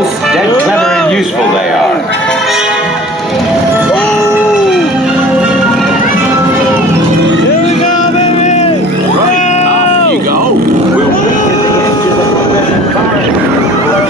close, dead clever and useful they are. Here we go, baby! Right, off you go. We'll wait till they get to the forbidden forest. High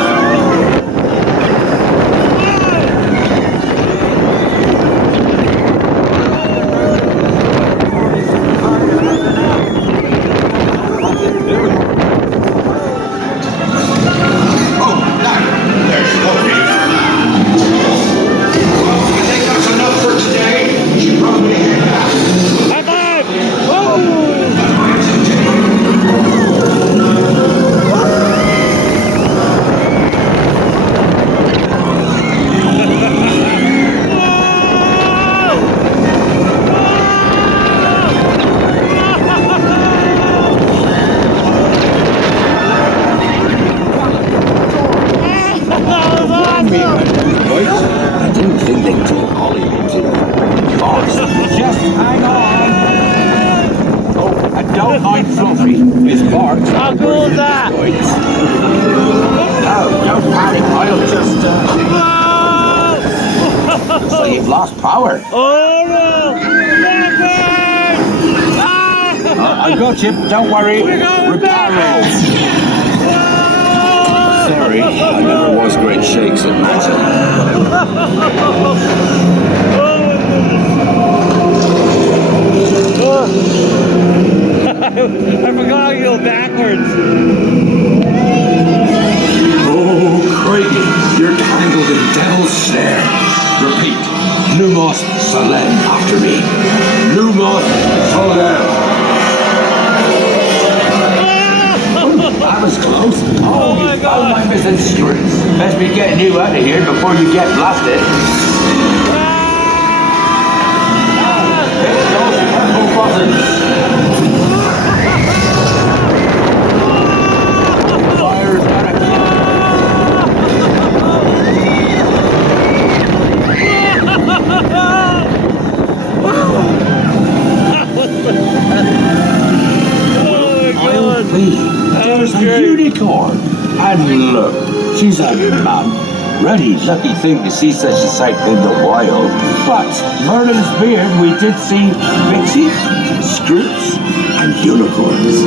five! I didn't think they'd take Ollie into the forest. Just hang on. Oh, and don't mind Fluffy. His barks. How cool is that? No, don't panic. I'll just... So you've lost power. Oh no! I got you. Don't worry. We're going Reparo. Sorry, I never was great shakes at magic. I forgot how you go backwards. Oh, Craigie, you're tangled in devil's snare. Repeat, Lumos Solem after me. Lumos Solem. That was close. Oh, my you God. found my missing screws. Best be getting you out of here before you get blasted. Hit those purple buttons. Fire's gonna kill. Oh There's a great. unicorn. And look, she's a man. Really lucky thing to see such a sight in the wild. But Merlin's beard, we did see pixies, scroots, and unicorns.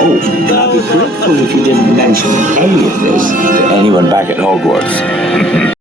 Oh, I'd be grateful if you didn't mention any of this to anyone back at Hogwarts.